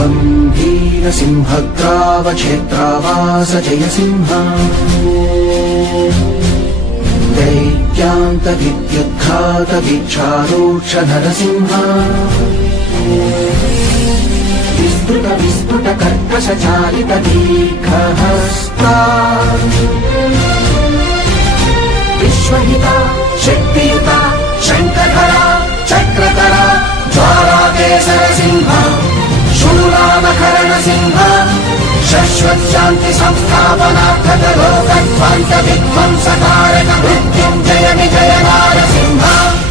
त्वं धीरसिंहग्रावक्षेत्रावास जय सिंह दैत्यान्तविद्युद्घातवीक्षारोक्ष नरसिंह विस्फुट कर्कशचालित दीर्घहस्ता विश्वहिता शक्तियुता शङ्खधरा चक्रधरा ज्वालाकेसर सिंह शूलामकरण सिंह शाश्वत शांति संस्थापनार्थक लोकध्वंस विध्वंसकारक मृत्युंजय विजय नारसिंह